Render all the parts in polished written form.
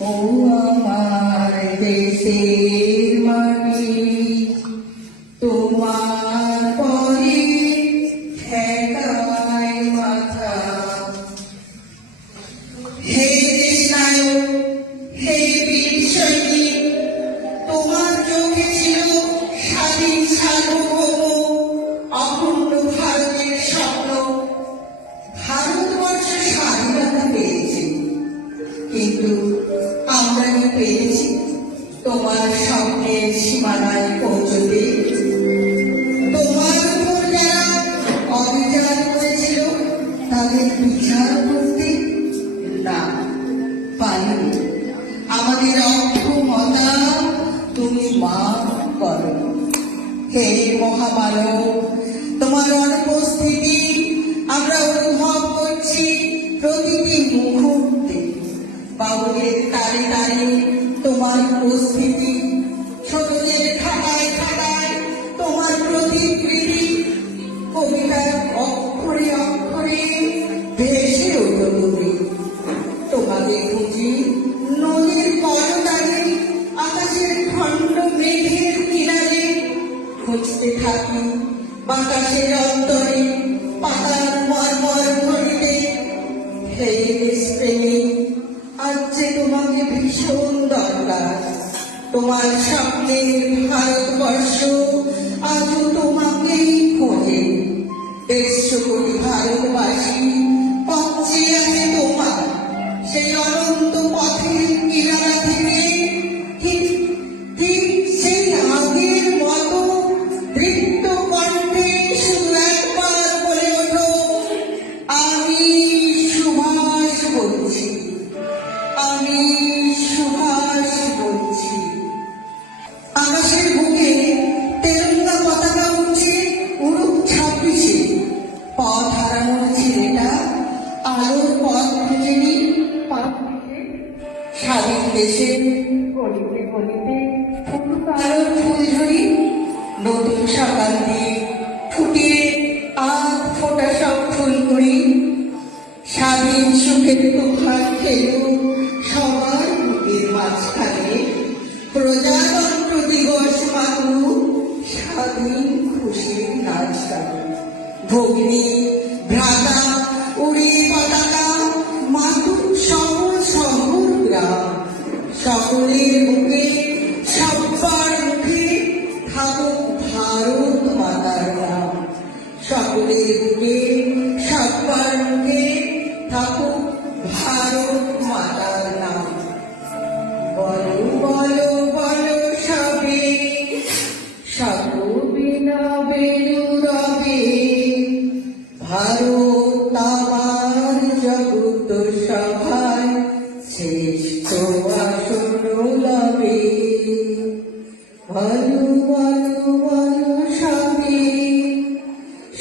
ও আমার দেশের মাটি, তোমার পরে ঠেকায় মাথা। হে দেশ নায়ক, হে বীর সৈনিক, তোমার চোখে ছিল স্বাধীন সার্বভৌম অখণ্ড ভারতের স্বপ্ন। ভারতবর্ষ স্বাধীনতা পেয়েছে, কিন্তু আমরা কি পেরেছি তোমার স্বপ্নের সীমানায় পৌঁছতে? তোমার উপর যারা অবিচার করেছিল তাদের বিচার করতে না পারিনি। আমাদের অক্ষমতা তুমি মাফ করো। হে মহামানব, তোমার অনুপস্থিতি আমরা অনুভব করছি প্রতিটি মুহূর্তে। বাউলের তারে তারে তোমার উপস্থিতি, ছোটদের খাতায় খাতায় তোমার প্রতিকৃতি, কবিতার অক্ষরে অক্ষরে ভেসে ওঠো তুমি। তোমাকে খুঁজি নদীর করতালে, আকাশের খণ্ড মেঘের কিনারে, খুঁজতে থাকি বাতাসের অন্তরে, পাতার মর্মর ঘড়িতে। হে দেশপ্রেমী, আজ যে তোমাকে ভীষণ দরকার। তোমার স্বপ্নের ভারতবর্ষ আজও তোমাকেই খোঁজে। 150 কোটি ভারতবাসী পথে আছে তোমার সেই অনন্ত পথের কিনারা থেকে। ঠিক সেই আগের মতো দৃপ্ত কণ্ঠে শুধু একবার বলে ওঠো, আমি সুভাষ বলছি, আমি সুভাষ বলছি। আকাশের বুকে তেরঙ্গা পতাকা উঠছে উড়ুক 26-এ। পথ হারানোর ছেলেটা আলোর পথ খুঁজে নিই স্বাধীন দেশে। গলিতে গলিতে ফুটুক আলোর ফুলঝুরি, নতুন সকাল দিয়ে ফুটিয়ে আধ ফোটা সব ফুলকুড়ি। স্বাধীন সুখের তুফান খেলো সবার বুকের মাঝখানে। প্রজাতন্ত্র দিবস মাতুক স্বাধীন খুশির নাচ গান। ভগ্নী ভ্রাতা উড়ে পতাকা মাতুক সকল শহর গ্রাম। সকলের মুখে সব্বার মুখে থাকুক ভারত মাতার নাম। সকলের মুখে সব্বার মুখে থাকুক ভারত মাতার নাম। বলো বলো বলো সবে, সবিনা বেরুরবে। ভারত আমার জগত সভায় শ্রেষ্ঠ আসন লবে। বলো বলো বলো সবে,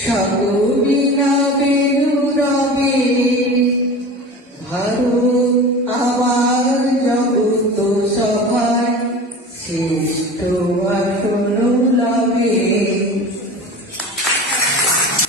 সবিনা বেরুরবে। ভারত আমার